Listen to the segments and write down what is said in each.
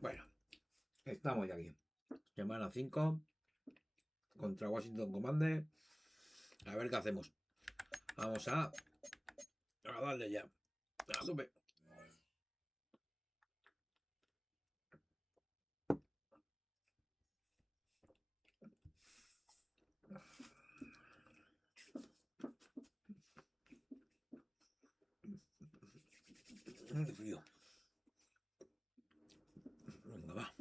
Bueno, estamos ya aquí. Semana 5 contra Washington Commanders. A ver qué hacemos. Vamos a darle ya. A tope. Qué frío. Venga, va.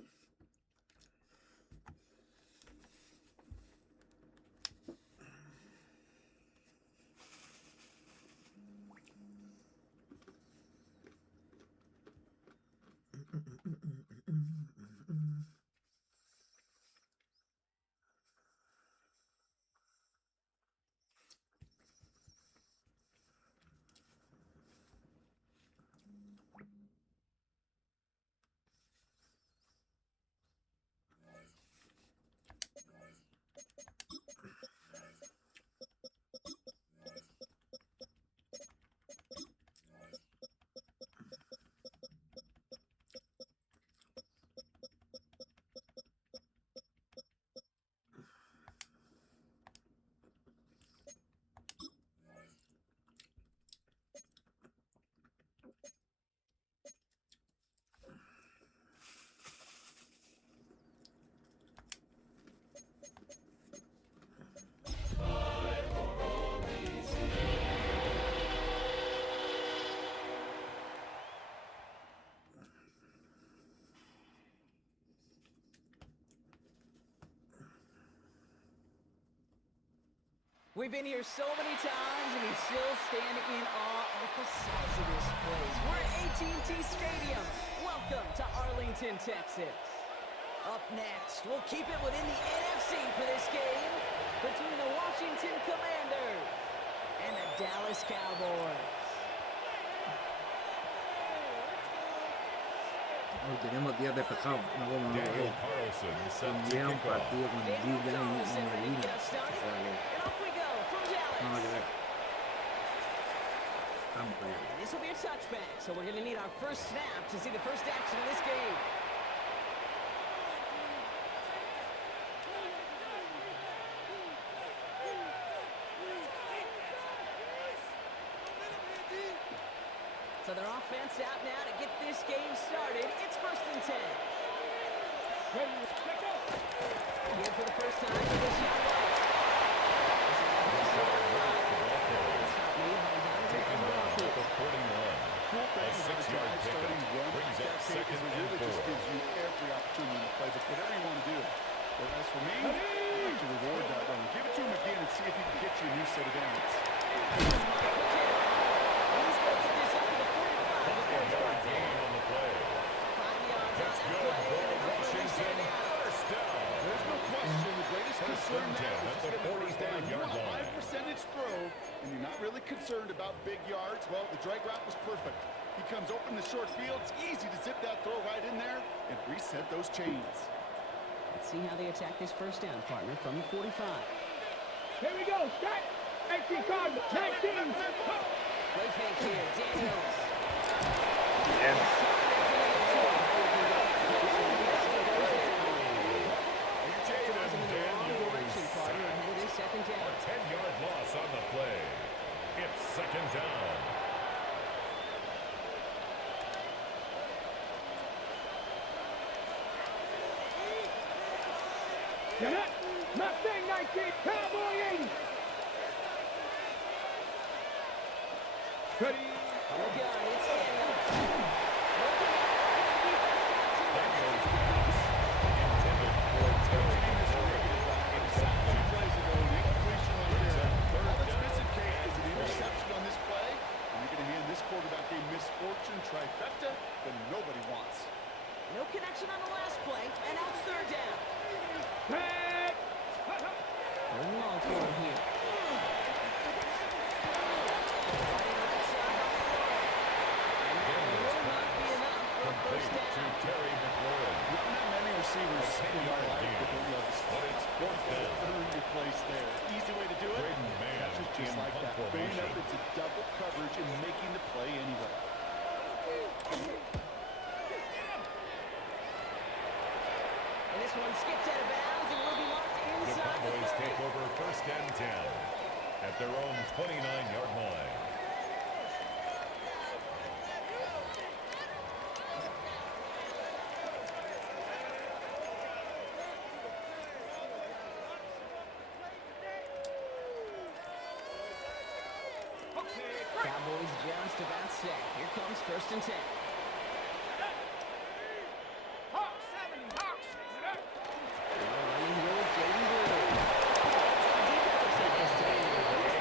We've been here so many times, and we still stand in awe at the size of this place. We're at AT&T Stadium. Welcome to Arlington, Texas. Up next, we'll keep it within the NFC for this game between the Washington Commanders and the Dallas Cowboys. Hoy tenemos días despejados. No como Daniel Carlson tendría un partido con liga y liga. No, que ver. Vamos para allá. This will be a touchback, so we're going to need our first snap to see the first action of this game. So their offense out now to get this game started. It's 1st and 10. Here for the first time for this young one. taken down at the 41. A 6-yard pickup brings up 2nd and 4. Just gives you every opportunity to play, but whatever you want to do. But as for me, I like to reward that run. Give it to him again and see if he can get you a new set of downs. There's no question the greatest concern now is to get a first down. You want a high percentage throw, and you're not really concerned about big yards. Well, the drag route was perfect. He comes open the short field. It's easy to zip that throw right in there and reset those chains. Let's see how they attack this first down, partner, from the 45. Here we go, start. 19 card, 19. Play fake here, Daniels. Second down. A 10-yard loss on the play. It's 2nd down. Get it. Mustang 19, cowboying. Ready. Oh, God, it's Daniels. Quarterback a misfortune trifecta that nobody wants. No connection on the last play, and now it's 3rd down. Hey. Going long for him here. And that will not be enough for a first down. Terry McLaurin. Not many receivers in my life that don't love this play. It's earned your place there. Easy way to do it. Catches just like that. Baiting up into double coverage and making the play anyway. their own 29-yard line. Cowboys just about set. Here comes 1st and 10. Hawks, 70, Hawks. Running here with Jaden Brewer. Defensive tackles today. First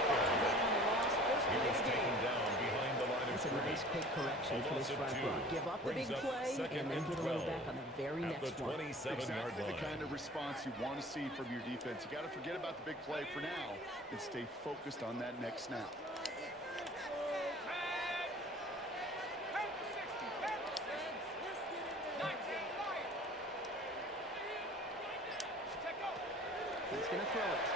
He play was of the taken game. down behind the line of That's a nice scrimmage. quick correction A for loss this of front 2. row. Give up the big Brings up play second and then and get a little 12 back on the very at next the one. 27-yard Exactly the line. kind of response you want to see from your defense. You got to forget about the big play for now and stay focused on that next snap. He's going to throw it.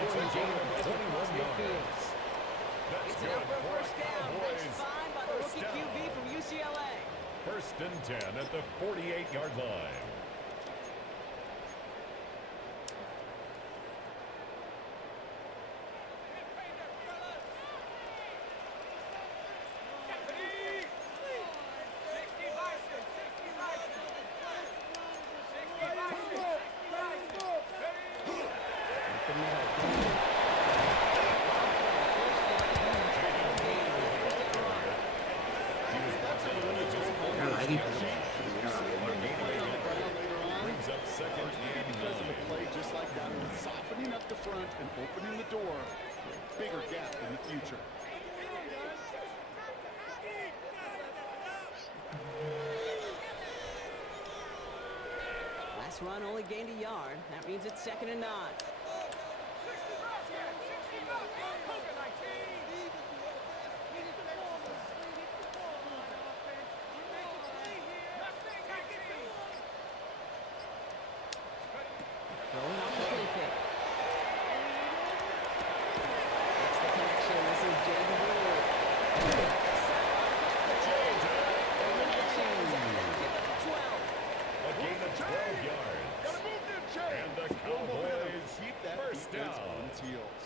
It's a gain of 21 yards. That's It's good enough for a for first the down. Nice Cowboys. find by the First rookie down. QB from UCLA. 1st and 10 at the 48-yard line. Mira la X, pero mira la igual. Brings up second and Because of the 9. play just like that, softening up the front and opening the door for a bigger gap in the future. Last run only gained a yard. That means it's 2nd and 9. Throwing off the play fake. That's the connection. This is Jaden Brewer. They lead the chains after that pickup of 12. A gain of 12 yards. And the Cowboys Keep that first defense down. on its heels.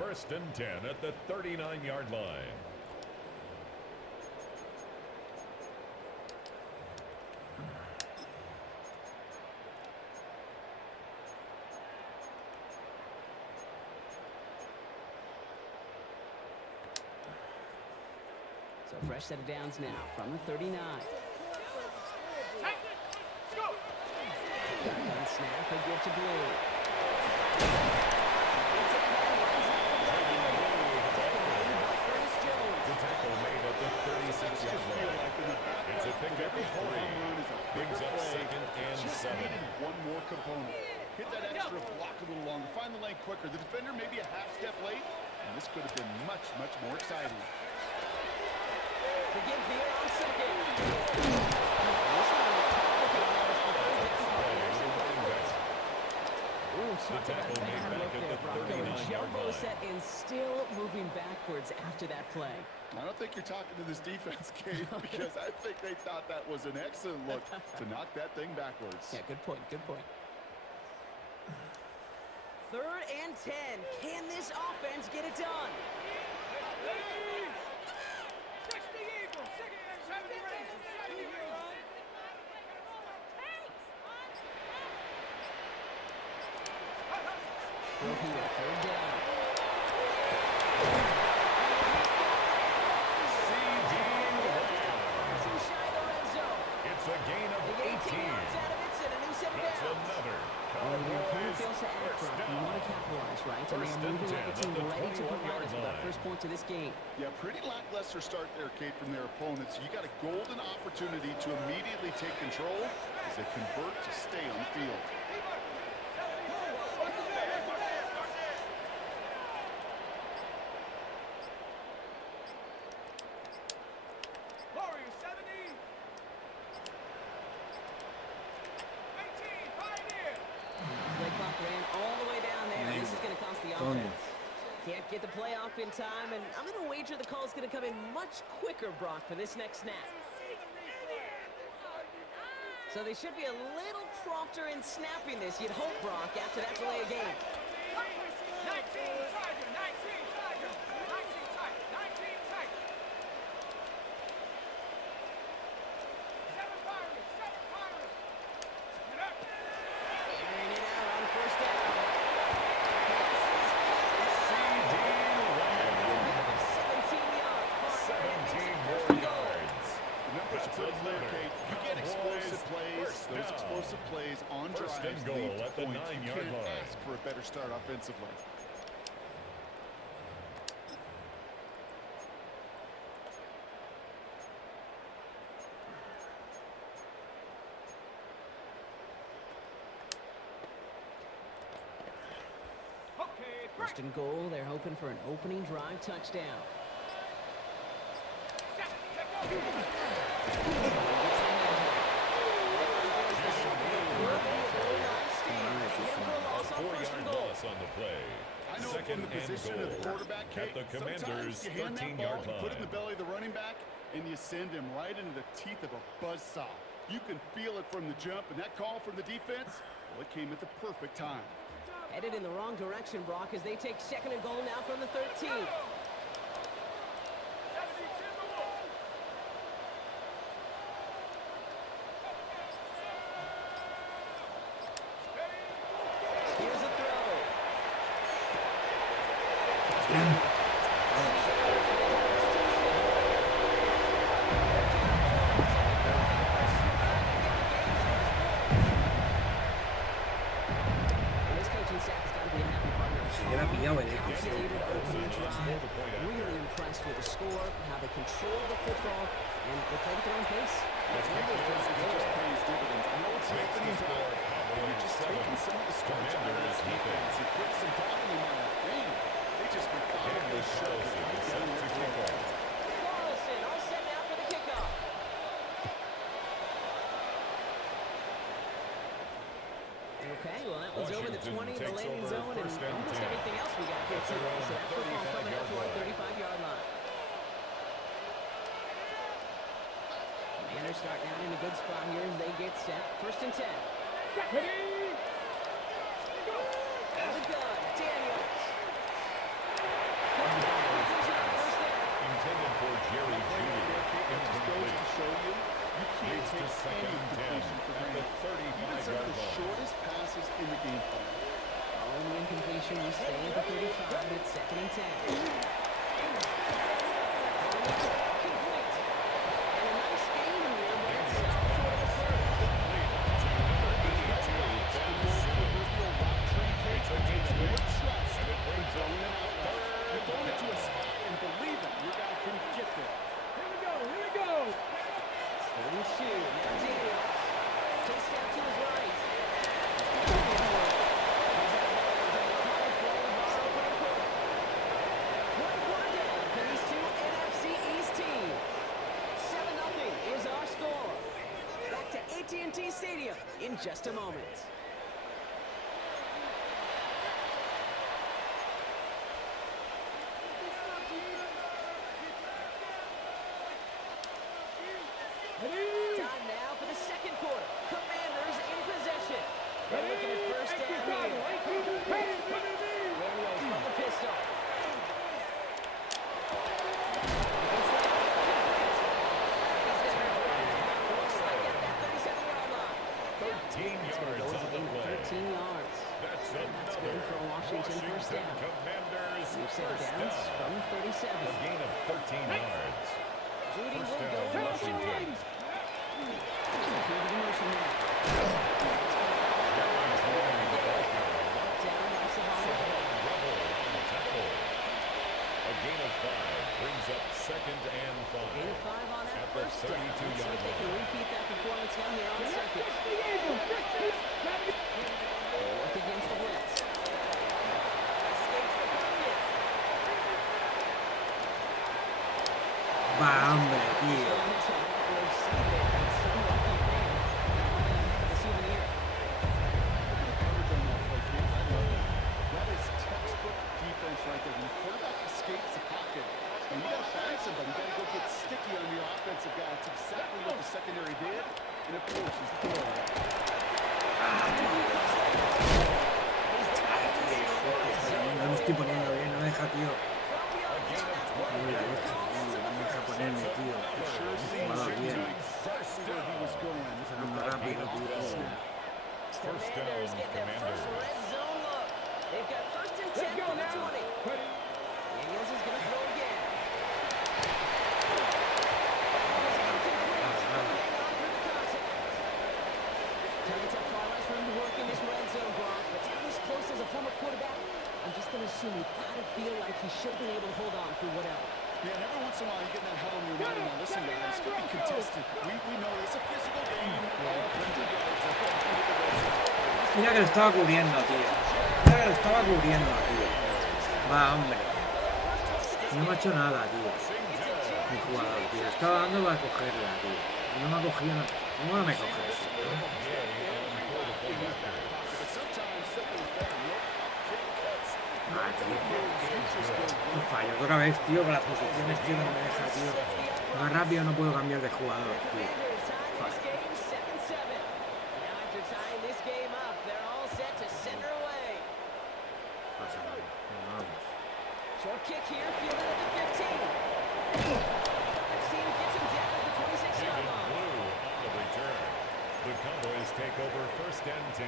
1st and 10 at the 39-yard line. So fresh set of downs now from the 39. Shotgun snap, he'll give to Blue. It's ahead, lines up the Viking. Taken away by Curtis Jones. The tackle made at the 36-yard line. It's a pickup of 3. Brings up second and Just 7. needed one more component. Hit that extra block a little longer. Find the lane quicker. The defender maybe a half step late, and this could have been much, much more exciting. The give here on 2nd. This one will complicate matters for third down. Anderson backwards. Ooh, talk about tackle made bad back look at there, the Brock. Going 39-yard jumbo line. set and still moving backwards after that play. I don't think you're talking to this defense, Kate, because I think they thought that was an excellent look to knock that thing backwards. Yeah, good point, good point. 3rd and 10. Can this offense get it done? Throw here, 3rd down. Too shy of the red zone. It's a gain of They get 18 yards 18. out of it, and a new set of That's downs. another Well, your opponent Cowboys fails to act, first Brock. You want to down. capitalize, right? And they First are and moving like a 10 team at the ready to provide 21-yard us with our line. first point to this game. Yeah, pretty lackluster start there, Kate, from their opponents. You got a golden opportunity to immediately take control as they convert to stay on the field. Play clock ran all the way down there, and this is going to cost the offense. Can't get the play off in time, and I'm going to wager the call is going to come in much quicker, Brock, for this next snap. So they should be a little prompter in snapping this, you'd hope, Brock, after that delay of game. 19 Tiger, 19 Tiger, 19 tight, 19 tight. 7 Pirates, 7 Pirates. Get up. Airing it out on first down. Pick up 17 yards. Partner, and it makes it 4th and goal. The numbers are pretty clear, Kate. You get explosive plays. Those explosive plays on drives and goal lead to at the points. You 9-yard can't line. ask for a better start offensively. Okay, break. 1st and goal, they're hoping for an opening drive touchdown. Set, let go. A 4-yard loss on the play. I know Second from the position and of the goal quarterback, at Kate, the Commanders' sometimes you hand that ball, 13-yard you put it in the line. belly of the running back, and you send him right into the teeth of a buzzsaw. You can feel it from the jump, and that call from the defense, well, it came at the perfect time. Headed in the wrong direction, Brock, as they take 2nd and goal now from the 13. 72 to Wolf. Here's a throw. This coaching staff has got to be a happy partner. Era pillado el equipo. Calculated opening drive. Really impressed with the score, how they controlled the football, and they played at their own pace. It's one of those plays that just pays dividends. I know it's the opening drive, but you're just taking some of the starch out of this defense. It puts them down in the game. They just methodically showed it. Carlson all set now for the kickoff. Okay, well, that one's over the 20, the landing zone, and almost everything else we got here today. So that football coming out to our 35-yard line. Commanders start down in a good spot here as they get set. 1st and 10. Ready. Out of the gun, Daniels. Completion on 1st down. Intended for Jerry Judy. It just goes to show you, you can't Leads to take any 2nd and 10 completion for at the granted. Even some of 35-yard the line. shortest passes in the game plan. Following the incompletion, we stay at the 35. It's 2nd and 10. Complete. And a nice gain here, but it's stopped short of the first. You're throwing it to a spot and believe it, your guy couldn't get there. Here we go, here we go. It's 3 and 2. Now Daniels. Takes down to his right. One quarter down for these two NFC East teams. 7-0 is our score. Back to AT&T Stadium in just a moment. Ready. Time now for the 2nd quarter. Commanders in possession. They're looking at 1st down here. Daniels from the pistol. Against that, complete. And he's going to be brought down. Looks like at that 37-yard line. 13 It's going to yards go as a on the gain of play. 13 yards. That's And that's good for Washington 1st down. Commanders We've set it first down down. from 37. A gain of 13 yards. Judy First will down, go in motion Washington. now. Here to the motion now. Down by Savannah. Rebel on the tackle. A gain of 5 brings up 2nd and 5. Gain of 5 on that At the 1st down. Let's see 32-yard if they can line. repeat that performance now here on 2nd. They work against the blitz. Escapes the pocket. Va, hombre, tío. The souvenir. That is textbook defense right there. When the quarterback escapes the pocket, and you got to find somebody. You got to go get sticky on your offensive guy. That's exactly what the secondary did. And of course, he's throwing. estoy poniendo bien, no me deja, tío. Uy, la leche, tío, no me deja ponerme, tío. Un jugador bien. Sacando rápido, tío. First down, Commanders get their first Commanders. red zone look. They've got first and 10 from the 20. Daniels is going to throw again. Targets have far less room to work in this red zone, Brock, but down this close as a former quarterback, I'm just going to assume you gotta feel like he should have been able to hold on through whatever. Yeah, and every once in a while you get in that huddle in your mind. Now, listen, guys, it's going to be contested. We know it's a physical game. All 100 yards are going into the red zone. Mira que lo estaba cubriendo, tío. Mira que lo estaba cubriendo, tío. Va, hombre. No me ha hecho nada, tío. Mi jugador, tío. Estaba dando para cogerla, tío. Y no me ha cogido nada. ¿Cómo no me coges? Ah, tío. No fallo otra vez, tío, con las posiciones, tío, no me deja, tío. Más rápido no puedo cambiar de jugador, tío. Pasa nada. Vamos. Short kick here, fielded at the 15. Team gets him down at the 26-yard line. Blue on the return. The Cowboys take over first and 10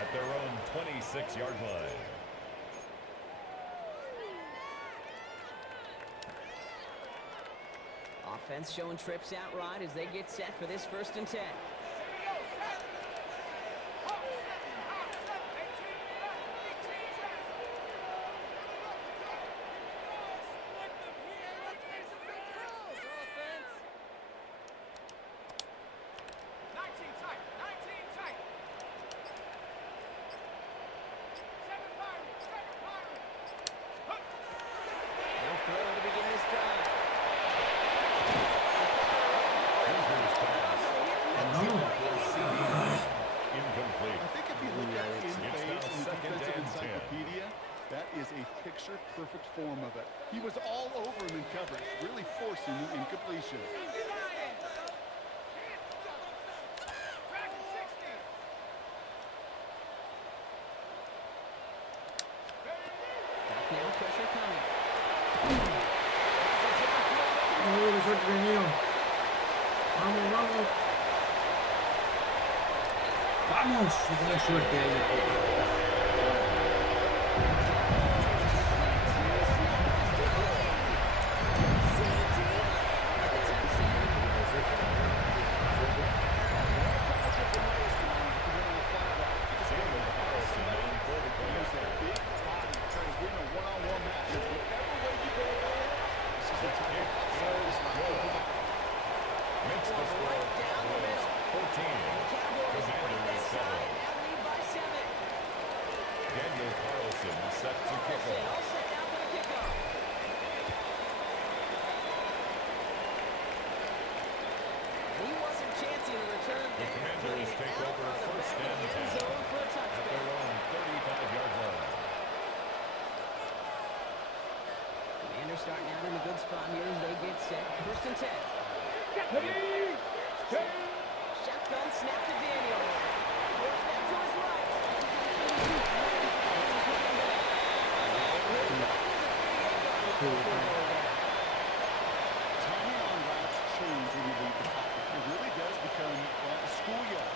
at their own 26-yard line. Offense showing trips out right as they get set for this first and 10. They'll throw to begin this drive. Incomplete. I think if you look at it in It's phase now in the second defensive and 10. encyclopedia, that is a picture-perfect form of it. He was all over him in coverage, really forcing the incompletion. Back now, pressure coming. ¡Qué suerte mío! ¡Vamos, vamos! ¡Vamos! ¡Qué suerte ahí! Makes the score 14. Commanders 7. Daniel Carlson set to kick off. All set now for the kickoff. He wasn't chancing a return The there. Commanders take over first and 10 Zone for a at their touchdown. own 35-yard line. Commanders starting out in a good spot here as they get set. First and 10. Shotgun snap to Daniels. Force that to his right. It's his running back. Timing on routes change when you leave the pocket. It really does become like a schoolyard.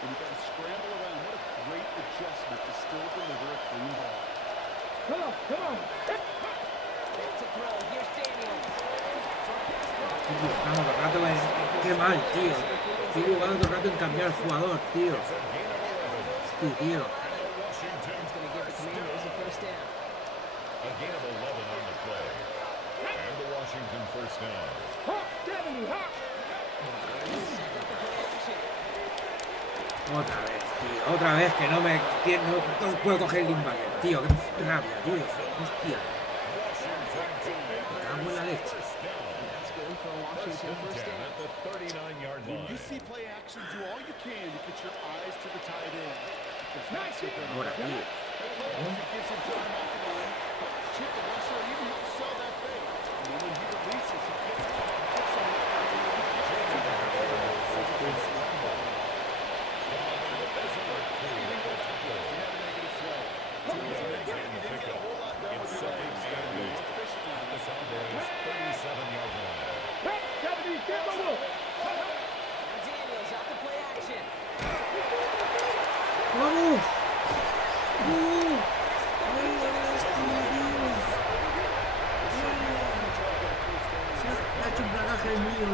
When you've got to scramble around, what a great adjustment to still deliver a clean ball. Back to throw. Here's Daniels. Estoy equivocando todo el rato, qué mal, tío. Estoy jugando todo el rato en cambiar el jugador, tío. Sí, tío. That's going to give the Commanders a first down. A gain of 11 on the play. And the Washington first down. Otra vez, tío. Otra vez que no puedo coger el linebacker, tío. Qué rabia, tío. Hostia. Me cago en la leche. That's good for a Washington first down. At the 39-yard When line. you see play action, do all you can to get your eyes to the tight end. Because that's what they're Ahora, tío. It gives him time off the line. Chip the rusher, and even helps sell that fake. And then when he releases, he gets some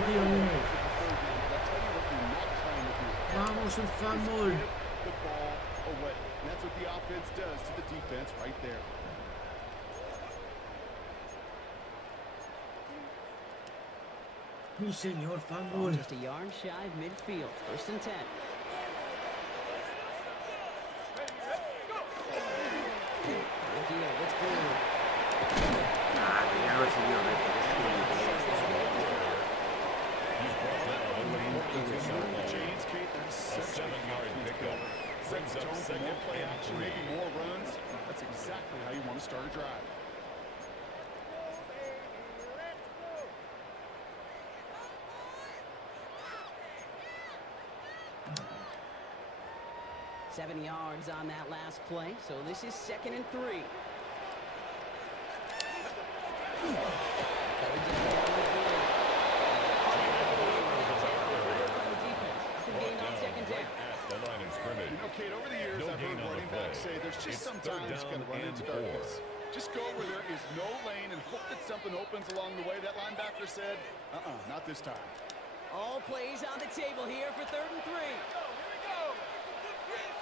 tío. Vamos, el fumble. The ball away. And that's what the offense does to the defense right there. Mi señor, Ball fumble. just a yard shy of midfield. 1st and 10. Idea, what's blue? Ah, que ya recibió reto. He's brought down at the 42-yard Chains, Kate, that is line. A such a 7-yard pickup. Sets Brings the up tone for second more play and action, 3. maybe more runs. That's exactly how you want to start a drive. Seven yards on that last play, so this is 2nd and 3. The line of scrimmage. You know, Kate, over the years, No I've gain heard on the running backs play. say there's just It's sometimes third going to down run and into 4. darkness. Just go where there is no lane and hope that something opens along the way. That linebacker said, not this time. All plays on the table here for 3rd and 3. Here we go.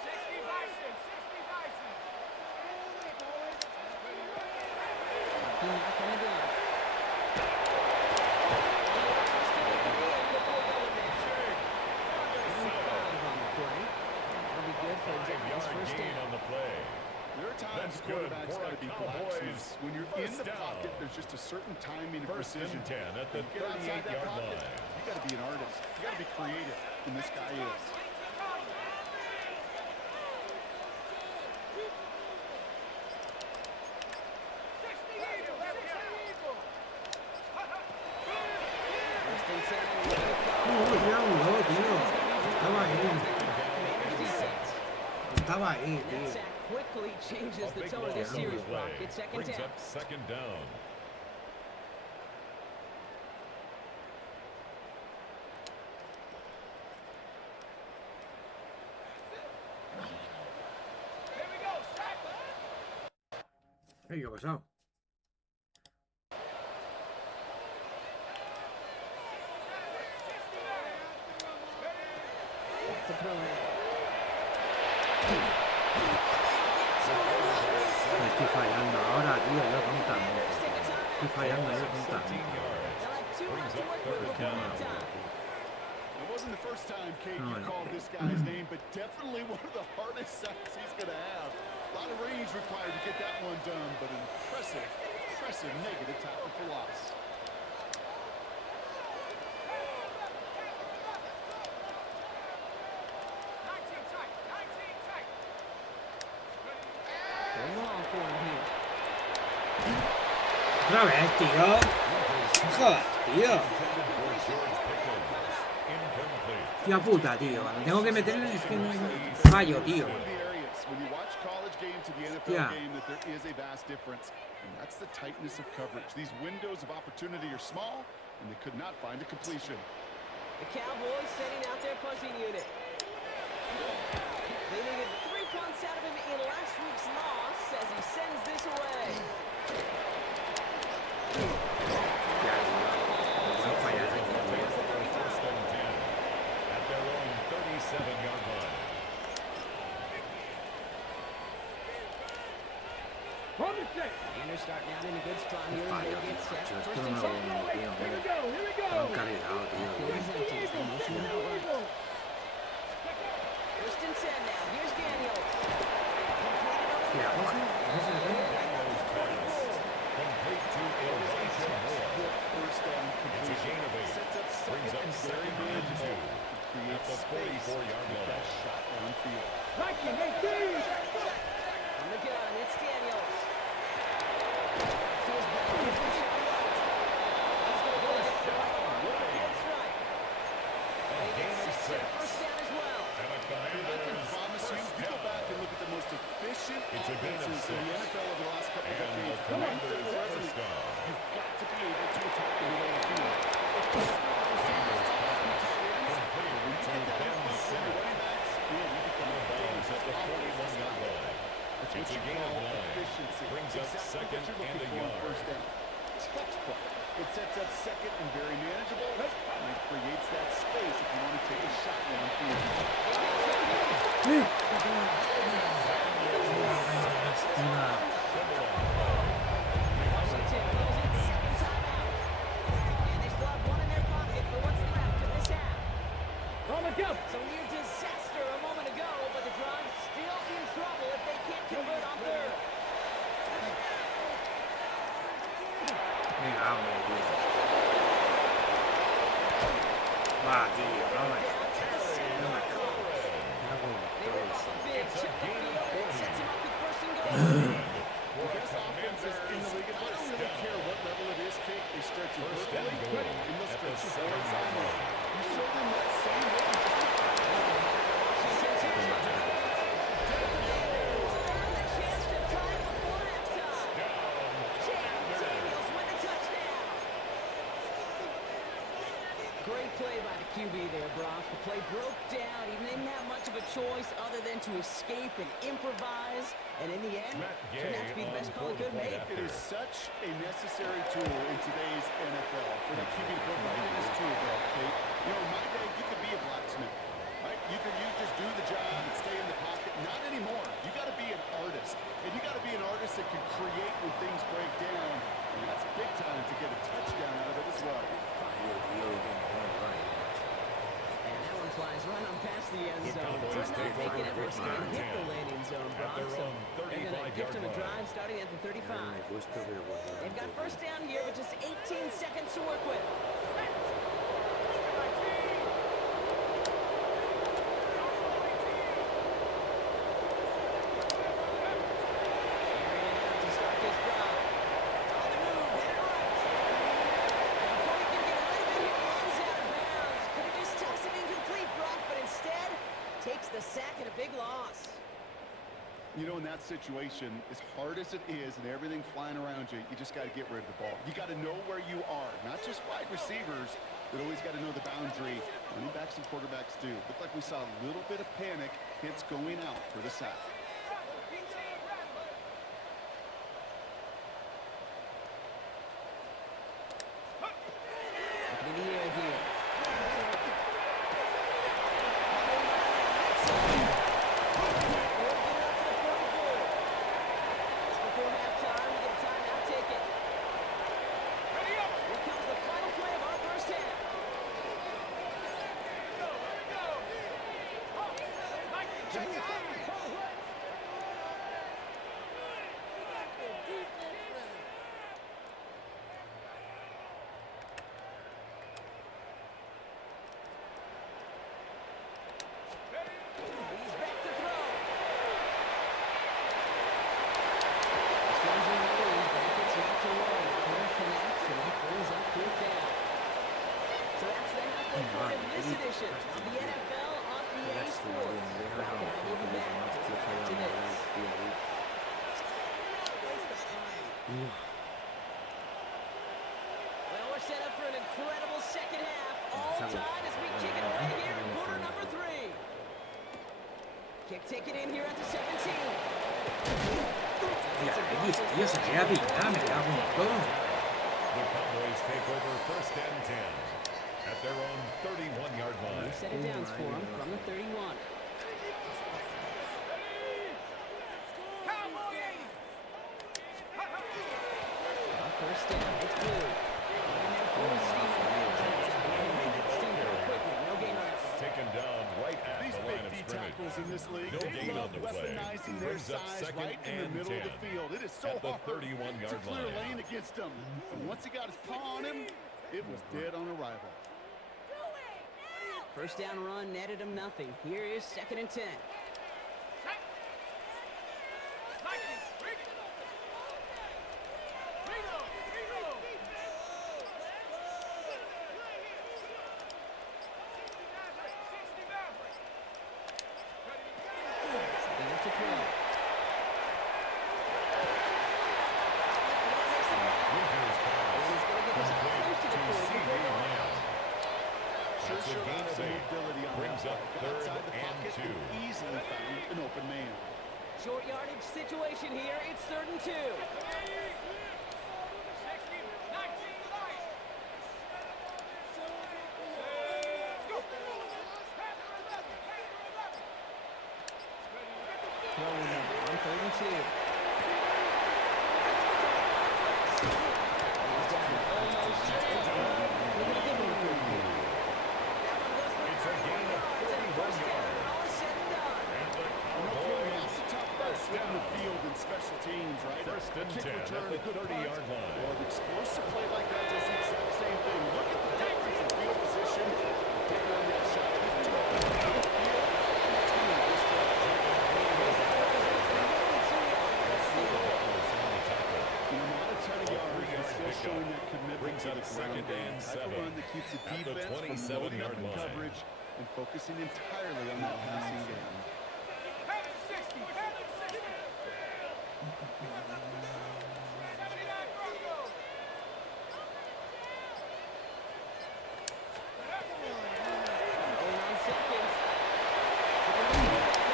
60 Bison. 60 Bison. Not from the gun. That'll be good for a Dallas 5-yard 1st gain down. on the play. There are times That's good quarterbacks for got to our be Cowboys. blacksmiths. When you're in First the down. pocket, there's just a certain timing and 1st precision. and 10 at the When you get outside that 38-yard pocket, line. you got to be an artist. You got to be creative, and this guy is. Estaba ahí, That tío. sack quickly changes A the big tone of loss this on the series, play. Brock. It's 2nd Brings down. up 2nd down. ¿Qué ha pasado? To throw it. Estoy fallando ahora, tío. Yo contando. Estoy fallando, yo 14 contando. yards. They'll have 2 Brings left to up work with 3rd before down. halftime. It wasn't the first time, Kate, No, you no. called this guy's name, but definitely one of the hardest sacks he's going to have. A lot of range required to get that one done, but an impressive negative tackle for loss. Going long for him here. Otra vez, tío. Joder, tío. Incomplete. Tío puta, tío. Cuando tengo que meterle es que no fallo, tío. One of the areas when you watch college game to the NFL Yeah. game that there is a vast difference, and that's the tightness of coverage. These windows of opportunity are small, and they could not find a completion. The Cowboys sending out their punting unit. They needed 3 punts out of him in last week's loss as he sends this away. Ya, no fallar. First and 10 at their own 37-yard line. Anders starting out in a good spot here as Fallo, they get tío. set. Macho, es que 1st no and me 10. lo veo, tío. Me han cargado, tío. Field is empty as they motion him out right. 1st and 10 now. Here's Daniels. ¿Qué la coge? ¿No se la coge? Complete to Elijah Moore. First down It's a completion. gain of 8. Sets up Brings up second and 2nd and 2 at creates the space 44-yard with that line. shot downfield. On the gun, it's Daniels. Feels bad. He's going to shot right. He's going to go right. That's right. They get 6 and a 1st down as well. And a I can Commanders promise you, first you go down. back and look at the most efficient It's a gain of offenses in the 6. NFL over the last couple of And the decades. Commanders Their resume, first down. you've got to be able to attack the middle of the field. It's just Commanders pass. Complete when you to get that Ben emphasis on your Simmons. running backs, man, you become a Balls at the dangerous 41-yard offense. line. That's It's what a you gain of call 9. efficiency. Brings up Exactly what 2nd you're and looking a for on yard. first down. textbook. It sets up second and very manageable, and it creates that space if you want to take a shot downfield. Washington goes in second timeout. And they still have one in their pocket for what's left of this half. So near disaster a moment ago, but the drive's still in trouble if they can't convert on third. Venga, hombre, tío. Va, tío, no me They rip off a big check the field and sets him up with first and goal. The best offenses in the league, and I don't really care what level it is, Kate. They stretch you vertically, and they'll stretch you horizontally. You show them that same way. Great play by the QB there, Brock. The play broke down. He didn't have much of a choice other than to escape and improvise. And in the end, turned out to be the best call he could have made. It is such a necessary tool in today's NFL for the QB to put right in his tool belt, Kate. You know, in my day, you could be a blacksmith, right? You just do the job and stay in the pocket. Not anymore. You got to be an artist. And you got to be an artist that can create when things break down. And that's big time to get a touchdown out of it as well. And that one flies right on past the end zone. Cowboys Did not take make over an effort first to even and hit the 10 landing zone, at Brock. their So own they're going to gift him a 35-yard drive starting at the 35. They've got first down here with just 18 seconds to work with. To start this drive. On the move, hit it right. And before he can get rid of it, he runs out of bounds. Could have just tossed it incomplete, Brock, but instead takes the sack and a big loss. You know, in that situation, as hard as it is and everything flying around you, you just got to get rid of the ball. You got to know where you are. Not just wide receivers that always got to know the boundary. Running backs and quarterbacks do. Looked like we saw a little bit of panic. Hits going out for the sack. Looking in the air here. He's back to throw. This one's in the range, but it gets knocked away. Cole connects, and that brings up fourth down. So that's the halfway point of this edition of the NFL on EA Sports. Rock and I will be back after this. Well, we're set up for an incredible second half. All tied as we kick it away here in quarter number 3. Kick taken in here at the 17. Tío, se queda picada, me cago en todo. The Cowboys take over first and 10 at their own 31-yard line. New set of downs for him from the 31. First down, it's blue. And they're full steam ahead. Stinker quickly, no gain on it. Taken down right at These the big line of D scrimmage. tackles in this league, No they gain love on the play. weaponizing their Brings up size second right in the and middle of the 10 field. It is so at the hard 31-yard to clear line. lane against them. And once he got his paw on him, it was dead on arrival. First down run netted him nothing. Here is second and 10. Second up to 12. Winters pass. He's going to get this Complete close to the to 40 C.D. before the Lamb. Sure That's a showed gain off of some 8. mobility on Brings that up play. Got third outside the and pocket 2. and easily found an open man. Short yardage situation here. It's third and 2. and Kick 10 at return, the good punt. 30-yard line. Well, an explosive play like that does the exact same thing. Look at the difference in field position. Taking on that shot. He's too good to field. Not a ton of yards, but still showing that commitment Brings to up the second ground game. and Type of 7 run that keeps the at the defense from 27-yard loading up in line. coverage and focusing entirely on that passing game. Have it 60. Have it 60. 79 Broncos. Going on seconds. He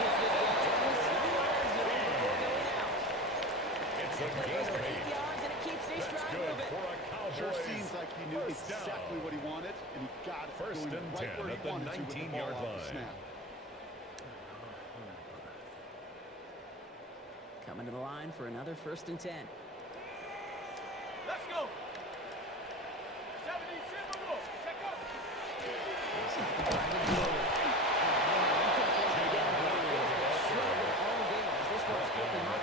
gets this one to the sideline zone before going out. It's a Goes gain for of 8 8. yards, and it keeps this That's drive good moving. for a Sure Cowboys. seems like he knew First down. exactly what he wanted, and he got it. First going and right 10 where he at the wanted to with the 19-yard ball off the line. snap. Coming to the line for another 1st and 10. Let's go. 70 Timberwolves. Check up. At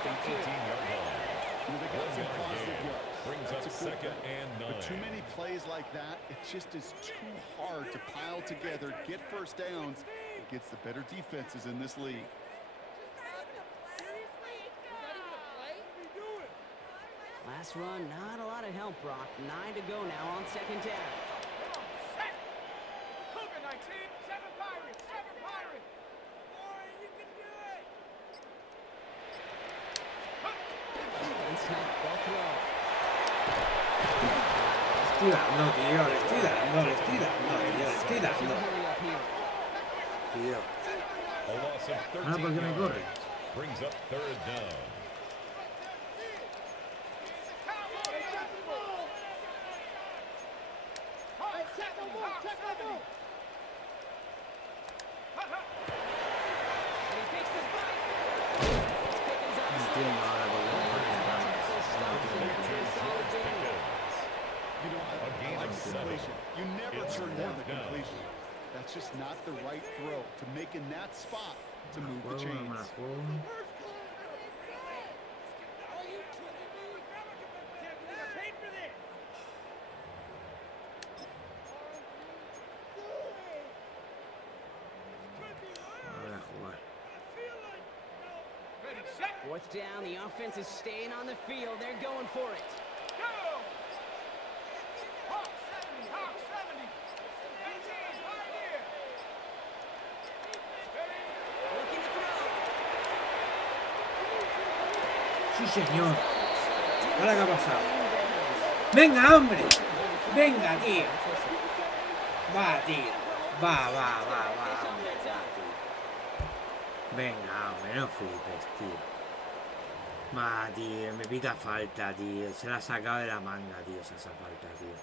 the 18-yard line. You know, they got some One yard positive gain. yards. Brings That's up a good second thing. and 9. But too many plays like that, it just is too hard to pile together, get first downs against the better defenses in this league. Last run, not a lot of help, Brock. 9 to go now on 2nd down. Set. Cougar 19. 7 Pirates. 7 Pirates. Warren, you can do it. And snap, ball throw. Estoy dando, tío, le estoy dando, le estoy dando, tío, le estoy Some dando. hurry up here. Tío. A loss of 13 Ah, ¿por qué me corre? yards. Brings up 3rd down. And he takes this bite. It's Pickens up. Entiendo ahora por qué me corre. Tackle stops him into a solid gain. You know, A gain I like of the 7. completion. You never It's turn down the 4th down. completion. That's just not the right throw to make in that spot to move the Juego, no me la chains. juego. No voy a jugar. Ready, set, 4th down, the offense is staying on the field. They're going for it. go! Hawk 70, Hawk 70. 18, Pioneer. Ready, Looking to throw. Sí, señor. Ahora qué ha pasado. Venga, hombre. Venga, tío. Va, tío. Va, hombre, va, tío. Venga, hombre, no flipes, tío. Va, tío, me pita falta, tío. Se la ha sacado de la manga, tío, esa falta, tío.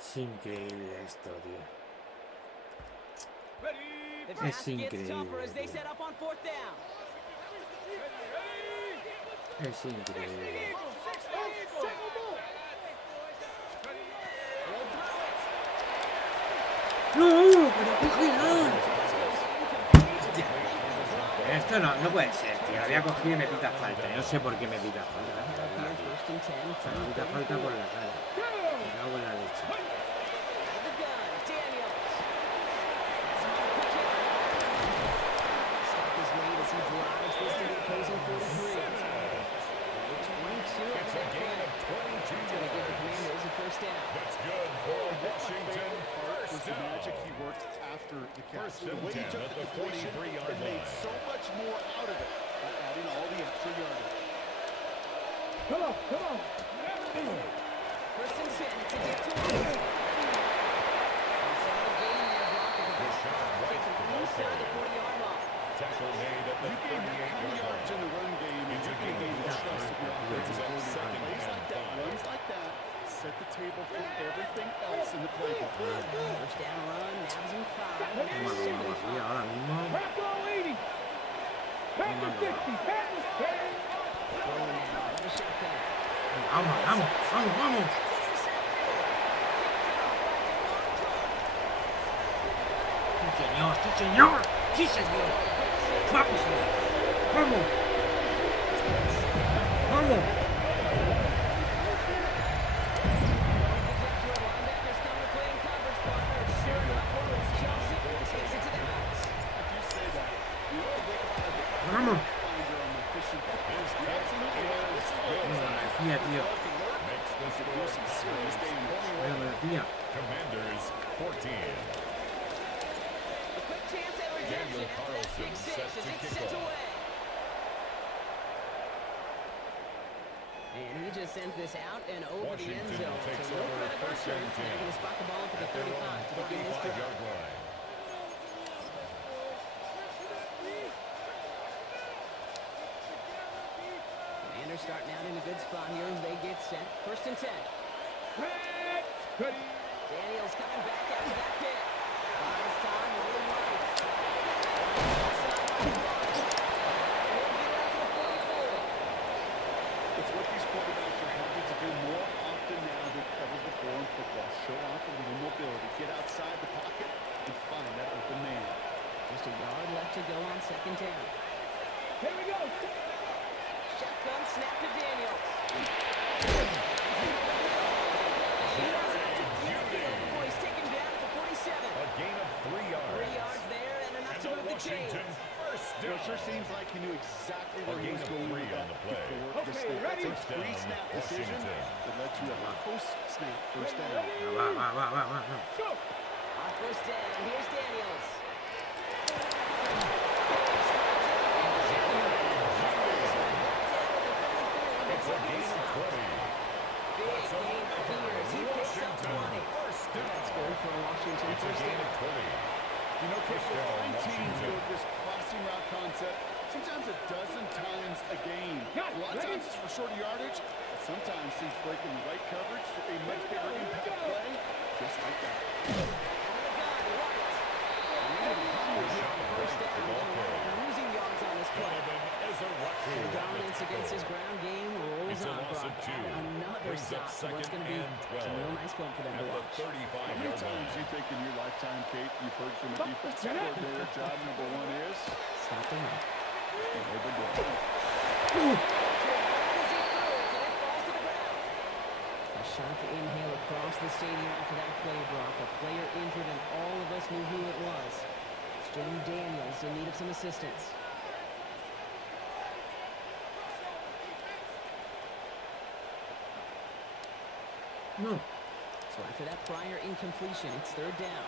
Es increíble esto, tío. ready, The Es task gets increíble, tougher as they tío. set up on 4th down. ready. Es increíble. Eagles, 60 Eagles. Ready, They'll throw it. No, pero cógela. Hostia. Esto no puede ser, tío. La había cogido y me pita falta. No sé por qué me pita falta. la verdad, tío. 1st and 10 O sea, from me pita falta por la cara. Me cago en la leche. the gun. Daniels. Has him on a quick hit. Stop his weight as he drives this to the opposing 43. Number 22 on It's a that gain play. of 22 It's going to give the yards. Commanders a 1st down. That's good for Washington. Was First the magic down. he worked after the catch. First The and way he 10 took at the the completion 43-yard and made line. so much more out of it by adding all the extra yardage. 1st and 10. It's a get to him. Solid gain there, Brock, of about 5. Takes him inside the 40-yard line. Tackle made at the You gain that kind of 38-yard yards in line. the run game, and you're going to gain the trust of your offensive coordinator. Plays like that, runs like that, set the table for everything else in the playbook. 1st down run, nabs him 5. No Now me lo aquí 75. ahora mismo. Rolling now, another shotgun. Vamos. Sí, señor. Vamos. ¡Vamos! ¡Vamos! ¡Vamos! Mira, tío. Mira, me decía. Commanders 14. Daniel Carlson set to kick off. And he just sends this out and over the end Washington zone. takes So no over credit first earned. and 10. They're going to spot the ball up at the At their 35 own to begin this drive. 35-yard line. Commanders starting out in a good spot here as they get set. First and 10. Daniels coming back after that pick. Buys time, rolling right. It's what these quarterbacks are having to do more often now than ever before in football. Show off a little mobility. Get outside the pocket and find that open man. Just a yard left to go on second down. Here we go. Shotgun snap to Daniels. He runs out to the field before he's taken down at the 47. A gain of 3 yards. 3 yards there and enough And to the move the chains. Washington first It down. sure seems like he knew exactly A where he gain was of going 3 with on that the play. before the Okay, snap. ready? That's a pre-snap decision Washington. that led to a post-snap first down. Va. Go. On first down, here's Daniels. It's a gain of 20. Big gain here as he picks up 20. First down. That's good for Washington It's a first gain down. of 20. You know, Coach, Touchdown, we'll find teams go Washington. with this crossing route concept sometimes a dozen times a game. A lot of times it's for shorter yardage, but sometimes teams break in the right coverage for a much bigger impact play, just like that. First down, losing yards on this play. Donovan is a rushing. Their dominance against his ground game rolls It's a on, loss Brock. of 2. Another Brings up stop to what's second going to be and 12. some real nice film for them to At the watch. How many 35-yard times line. you think in your lifetime, Kate, you've heard from a defense coordinator, job number one is? Stop the run. And they've been doing it. A sharp inhale across the stadium after that play, Brock. A player injured and all of us knew who it was. It's Jaden Daniels in need of some assistance. No. So after that prior incompletion, it's third down.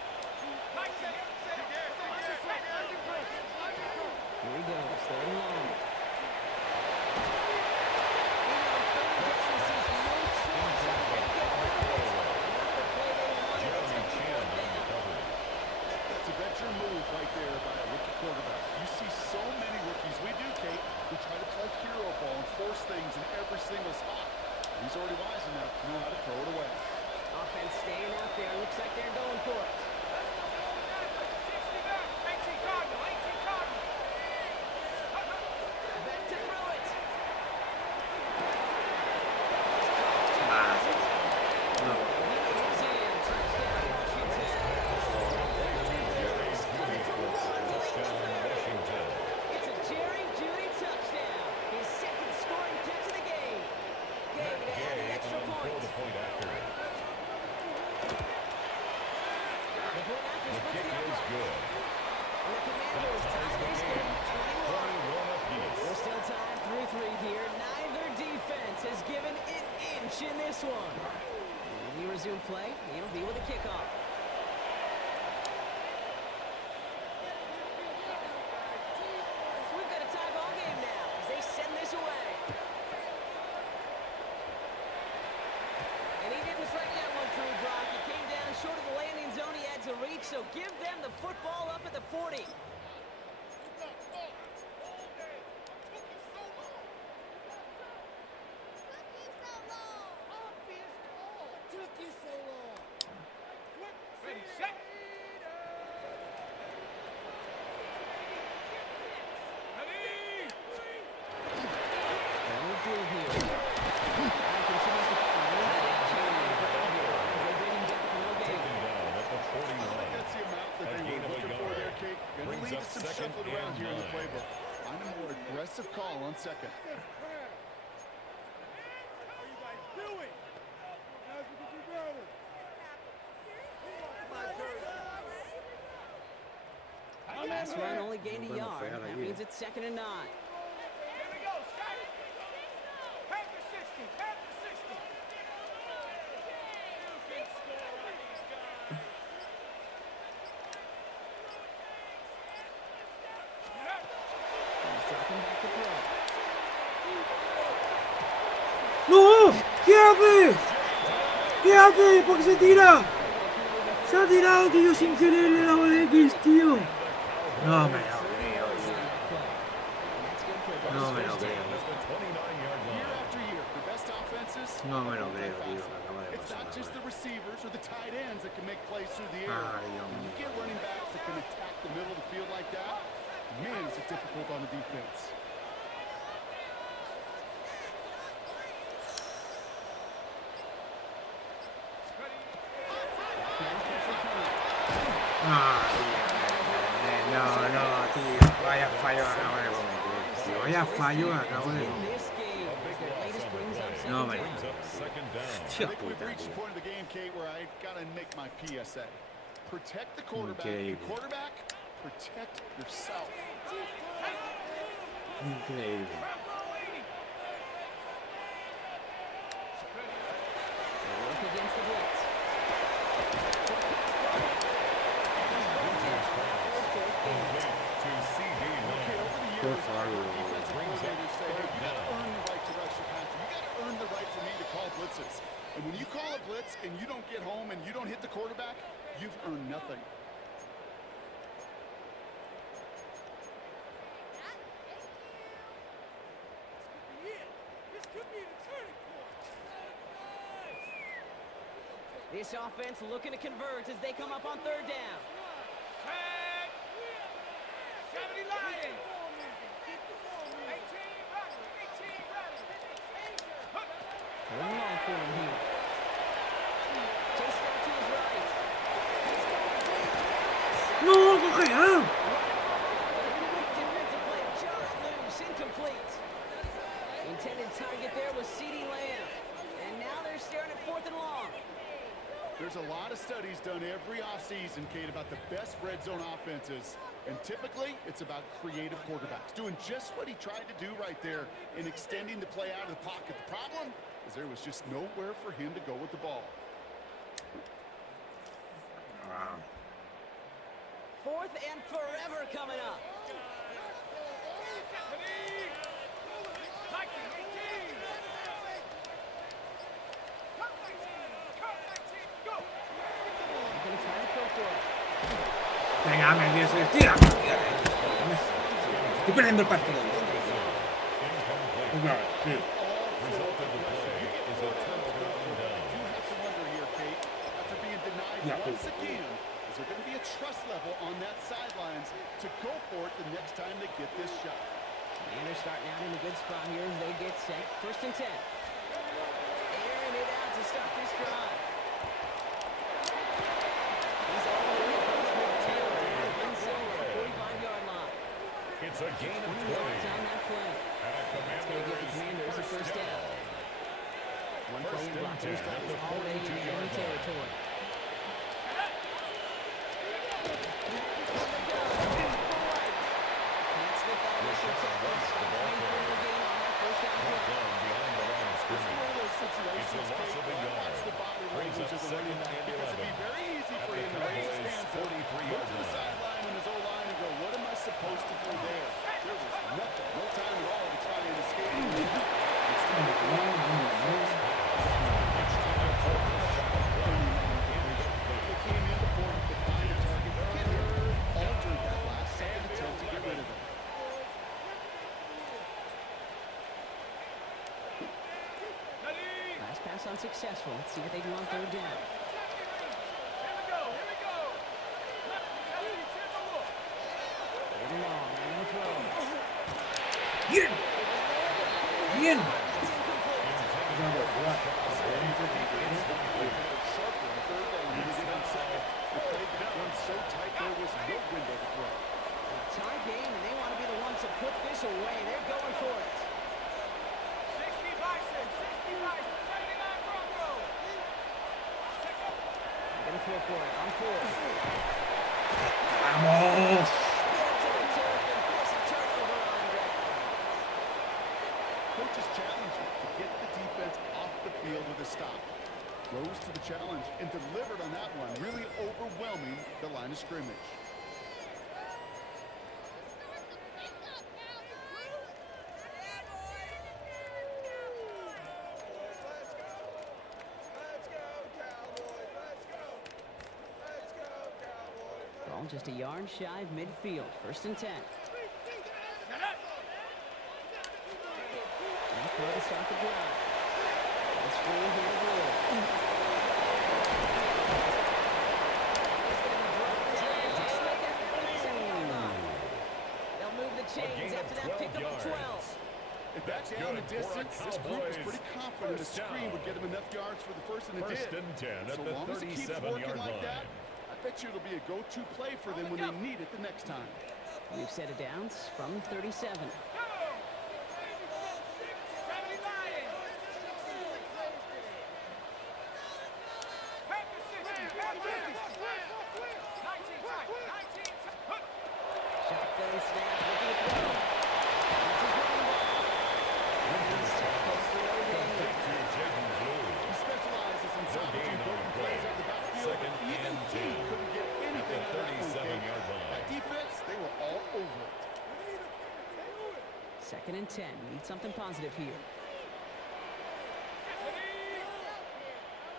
Here he goes, third and long. It's a veteran move right there by a rookie quarterback. You see so many rookies, we do, Kate, who try to play hero ball and force things in every single spot. He's already wise enough to know how to throw it away. Offense staying out there. Looks like they're going for it. Back to throw it. No. He's in. Touchdown, Washington. It's a Jerry Jeudy touchdown. His second scoring catch of the game. Gay to add the extra point. The point after. The point after The splits kick the is upright. good. And the Commanders tie this game 21. 21 apiece. We're still tied 3-3 here. Neither defense has given an inch in this one. When we resume play, it'll be with a kickoff. We've got a tie ball game now as they send this away. And he didn't strike that one through, Brock. He came down short of the landing zone. He had to reach, so give them the football up at the 40. Ready, set. Ready. Donald Bill here. And continues to find room for action here. They bring him down for no gain. Taken down at the 41. That's the amount that A they gain were of a looking for yard. there, Kate. Gonna Brings lead aggressive call on second. Last run only gained a yard. That means it's 2nd and 9. Here we go, set. Panther 60, Panther 60. You can score on these guys. He's dropping back to throw. ¡No! ¿Qué hace? ¿Qué hace? ¿Por qué se tira? Se ha tirado, tío, sin querer le he dado el X, tío. No me lo creo, tío. No me lo creo. Year after year, the best offenses. No me lo creo, tío, que acaba de It's not just pasar. the receivers or the tight ends that can make plays through the air. Ay, Dios When you mío. get running backs that can attack the middle of the field like that, man, is it difficult on the defense. Ah, tío. No, tío. Vaya fallo que acabo de cometer, tío. Vaya fallo que acabo de cometer. This game is the latest brings up second No me lo down. creo. Second down. I Tío, think we've puta, reached the tío. point of the game, Kate, where I gotta make my PSA. Protect the quarterback. Increíble. And quarterback, protect yourself. Increíble. Work against the blitz. To CD Qué fallo. Defensive coordinators say, hey, you gotta earn the right to rush your passer. You gotta earn the right for me to call blitzes. And when you call a blitz and you don't get home and you don't hit the quarterback, you've earned nothing. This could be the turning point. This offense looking to convert as they come up on 3rd down. Tag. 70 Lions. 18 Rattler. 18 Rattler. 3rd and long for him here. Chase out to his right. No, coge ya. Quick defensive play. Jar loose. Incomplete. Intended target there was CeeDee Lamb. And now they're staring at 4th and long. There's a lot of studies done every offseason, Kate, about the best red zone offenses. And typically, it's about creative quarterbacks, doing just what he tried to do right there in extending the play out of the pocket. The problem is there was just nowhere for him to go with the ball. 4th and forever coming up. Viking 18. Cut 19. Cut 19. Go. They're going to try to throw for it. Venga, me tienes que tira. Estoy perdiendo el partido. Claro, sí. Result of the play is a turnover on down. You have to wonder here, Kate, after being denied Yeah. once again, is there going to be a trust level on that sidelines to go for it the next time they get this shot? Commanders starting out in a good spot here as they get set. 1st and 10. Airing it out to stop this drive. He's all the way across midfield down inside the 45-yard line. It's a gain of 20 yards 20. on that play. That's going to give the Commanders a first down. One play in block. This time is already in enemy territory. Can't slip that initial tackle. Stops made for the game on that first down play. Down behind the line of It's scrimmage. one of those situations, It's a loss Kate, of a where I yard. watch the body Brings language up of the running second back and because it'd be 11. very easy At for the him to raise his Cowboys' hands up, 43-yard look to the line. sideline and his O-line and go, what am I supposed to do there? There was nothing, no time at all to try and escape. He came in before he could find a target. The kid here altered that last second attempt to get rid of it. Last pass unsuccessful. Let's see what they do on 3rd down. Here we go. Here we go. Left. 70. Take a look. 3rd and long. They're going to throw. Bien. Bien. It's incomplete. Sharper on third down when he get inside. The play got run so tight there was no window to throw. tie game, and they want to be the ones to put this away. They're going for it. 60 Bison, 60 Bison, 79 Broncos. They're going to throw for it on fourth. ¡Vamos! To the turf and force a turnover on down. Coach's challenge to get the defense off the field with a stop. Rose to the challenge and delivered on that one, really overwhelming the line of scrimmage. Ball just a yard shy of midfield. 1st and 10. And throw to start the drive. Ball screen here to Will. He's going to be brought down just like that at the 7-yard line. They'll move the chains after that pickup of 12. If that's down the distance, this group is pretty confident the screen would get him enough yards for the first, and it First did. and 10 at So the long as it keeps working 37-yard like that, line. I bet you it'll be a go-to play for them when they need it the next time. We've set it down from 37. Shotgun snap, looking to throw. That's his running back. He's supposed to know Daniel. He specializes in salvaging broken plays out of the backfield. Second Even and he 2 couldn't get anything at out the of that one, Kate. 37-yard line. That defense, they were all over it. 2nd and 10. Need something positive here.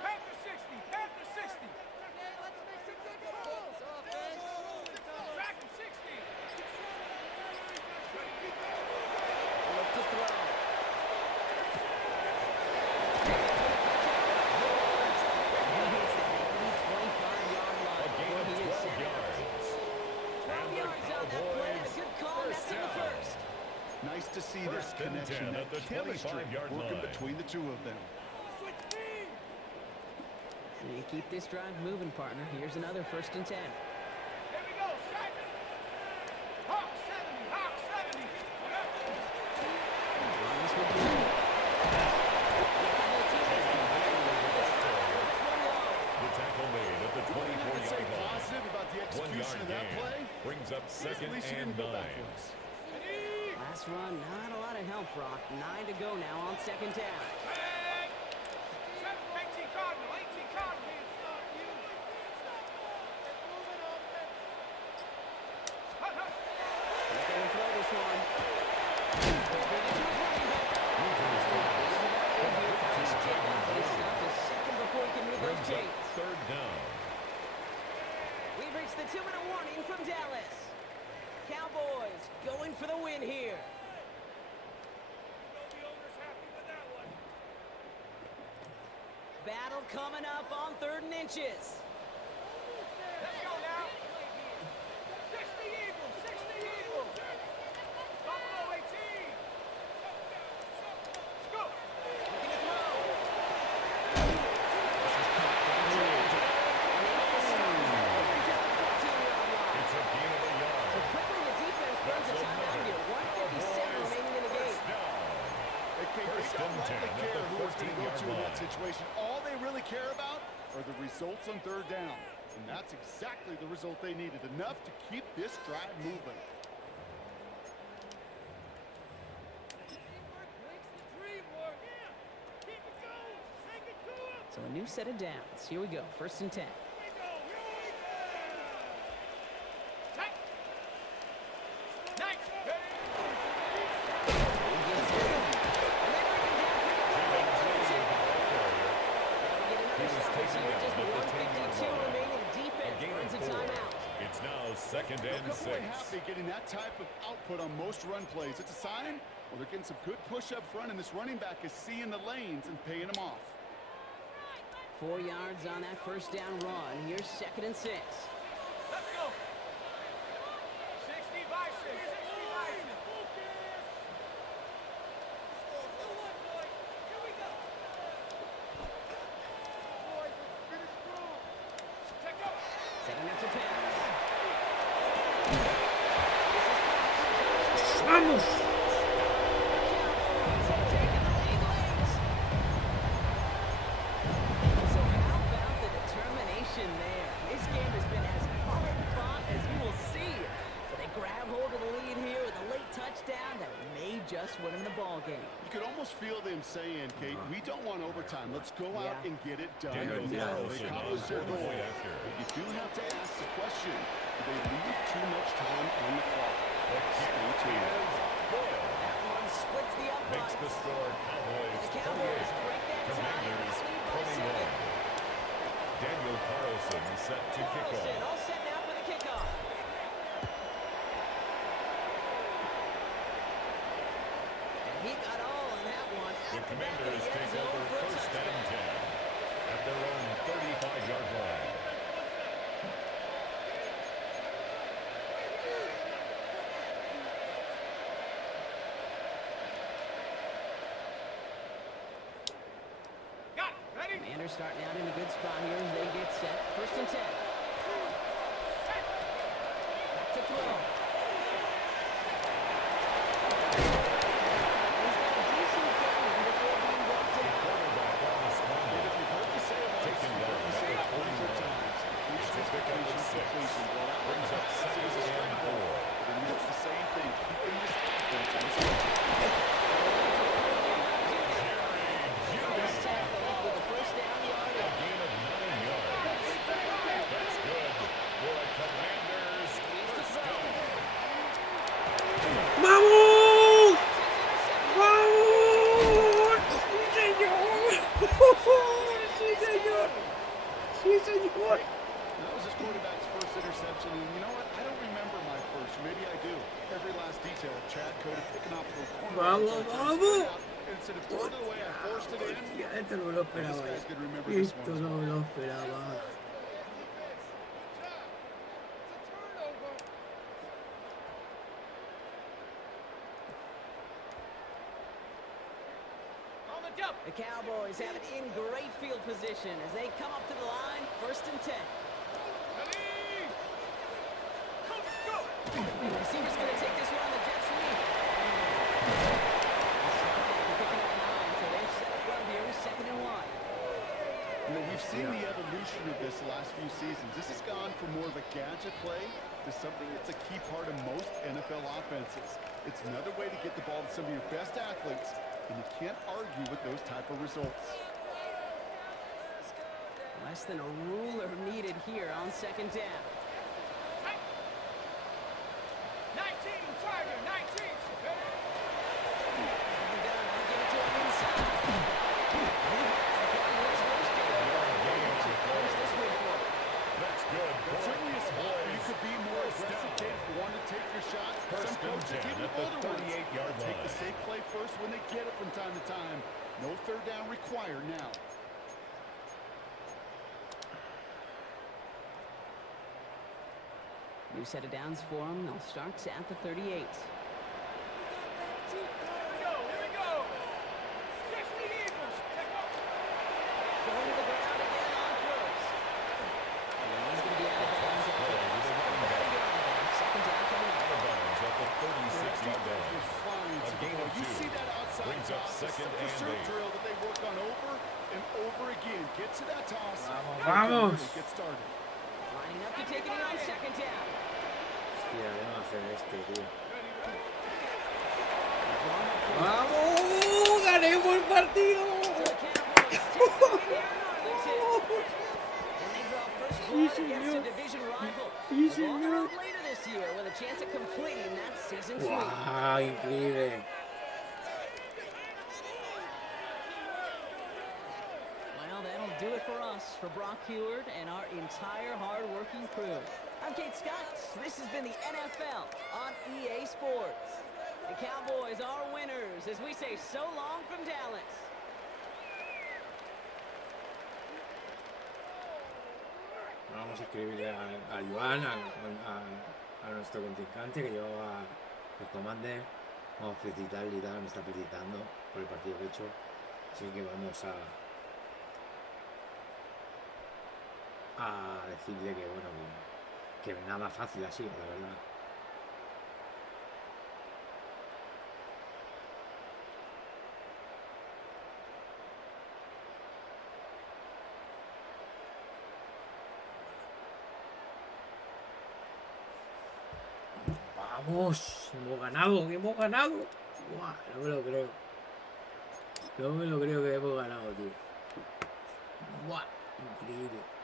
Panther 60, Panther 60. Back in 60. Look to throw. He hits that 25-yard line A gain before of he is 12 set. yards. 12 yards on that play. A good call, and that's in the down. first. Nice to see First that and connection, 10 that at the chemistry 25-yard working line. between the two of them. Switch team. You keep this drive moving, partner. Here's another 1st and 10. Here we go, Simon. Hawk 70, Hawk 70. On this one, Blue. Double team is completely over this time. This one low. The tackle made at the What do you have to say 24-yard line. positive about the 1 execution yard of that gain play? brings up At second least you and didn't go 9. backwards. Last run, not a lot of help, Brock. 9 to go now on 2nd down. 18 Cardinal, 18 Cardinal. He's going to throw this one. Completed to his running back. Nice pickup, but he stopped a second before he can move those Brings up chains. 3rd down. We've reached the 2-minute warning from Dallas. Cowboys going for the win here. Battle coming up on 3rd and inches. Let's go now. 60 Eagles, 60 Eagles. Buffalo 18. Go. Looking to throw. This is caught right here. And they make the stop as they open to the 14-yard line. It's a gain of a So yard. quickly the defense burns a timeout here. 1:57 remaining in the game. Down. Okay, First they don't and 10 likely at care the who it's going to go 14-yard to in that line. situation. All they really care about are the results on 3rd down. And that's exactly the result they needed. Enough to keep this drive moving. So a new set of downs. Here we go. 1st and 10. Nice. He gets it. And they bring him down pretty quickly. They'll get another stoppage here. Just 1:52 remaining. Defense Gain burns a of 4. timeout. It's now 2nd They're and comfortably 6. happy getting that type of output on most run plays. It's a sign, well, they're getting some good push up front, and this running back is seeing the lanes and paying them off. 4 yards on that 1st down run. Here's 2nd and 6. Let's go. 60 Bison, 60 Bison. Here we go. Boys, let's finish strong. Check up. Setting up to pass. This is ¡Vamos! Cowboys have taken the lead late. So how about the determination there? This game has been as hard fought as you will see. But they grab hold of the lead here with a late touchdown that may just win them the ball game. You could almost feel them saying, Kate, we don't want overtime. Let's go out and get it done. Daniel And now they Carlson accomplish on their the goal. point after. But you do have to ask the question, do they leave too much time on the clock? Stay tuned. That one splits the Makes uprights. the score Cowboys The Cowboys 28, break that tie and Commanders lead by 21. 7. Daniel Carlson set to kick Carlson off. all set now for the kickoff. And he got all on that one. The At the back of Commanders the end take zone over for a first and touchback. 10 at their own 35-yard line. Got it. Ready? Commanders starting out in a good spot here as they get set. First and 10. Back to throw. He's got a decent gain before being brought down. Quarterback on the scramble. If you've heard me say it once, Taken you've heard me down say it at 100 41. times. It's a pickup of 6. Well, that Brings up second is a and scramble. 4. And it's the same thing. Keeping this offense on the He's tackled with a first down A yardage. gain of 9 yards. That's good for a Commanders first down. ¡Vamos! ¡Vamos! ¡Sí, señor! ¡Sí, señor! ¡Sí, señor! That was his quarterback's first interception, and you know what? I don't remember my first. Maybe I do. Every last detail of Chad Cody picking off the corner. Vamos, vamos. And instead of throwing it away, I forced it in. Hostia, esto no me lo This esperaba. guy's gonna remember this Esto one. no me lo esperaba. On the double. The Cowboys have it in great field position as they come up to the line, first and 10. Ready? Coach, go. The receiver's going to take this one on the jet sweep. They're picking up 9, so they've set up well here, second and 1. You know, we've seen the evolution of this the last few seasons. This has gone from more of a gadget play to something that's a key part of most NFL offenses. It's another way to get the ball to some of your best athletes, and you can't argue with those type of results. Less than a ruler needed here on second down. 19, Tiger, 19. Ready? Second down, they'll give it to him inside. The Cowboys first down. They'll close this one for him. That's good. That's certainly a spot where you could be more aggressive, Dave, if you want to take your shots. First Some and coaches 10 give you at the older ones. 38-yard Take the line. safe play first when they get it from time to time. No third down required now. New set of downs for them. They'll start at the 38. Here we go, here we go. 60 Eagles. Check up. Going to the ground again on first. And he's going to be out of bounds at the second down coming up. Out of bounds at the 36-yard line. You're flying A to the gain ball. of You 2. see that outside Brings up toss, second the and surf 8. drill that they work on over and over again. Get to that toss. Vamos. Get started. Lining up to take it in on second down. Hostia, ¿qué va a hacer este, tío? Drawn up for ¡Vamos! ¡Ganemos el partido! the Cowboys. Take the lead here in Arlington. And they draw first blood against a division rival. Sí, They'll señor. come out later this year with a chance of completing that season sweep. ¡Guau! Increíble. Well, that'll do it for us, for Brock Heward and our entire hard-working crew. I'm Kate Scott. This has been the NFL on EA Sports. The Cowboys are winners as we say so long from Dallas. Vamos a escribirle a Joan, a nuestro contrincante que llevaba el comandante. Vamos a felicitarle y tal, me está felicitando por el partido que he hecho. Así que vamos a decirle que bueno, que nada fácil así, la verdad. Vamos, hemos ganado, que hemos ganado. Buah, no me lo creo. No me lo creo que hemos ganado, tío. Buah, increíble.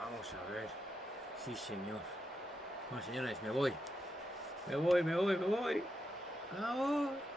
Vamos a ver. Sí, señor. Bueno, señores, me voy. Me voy. ¡Vamos!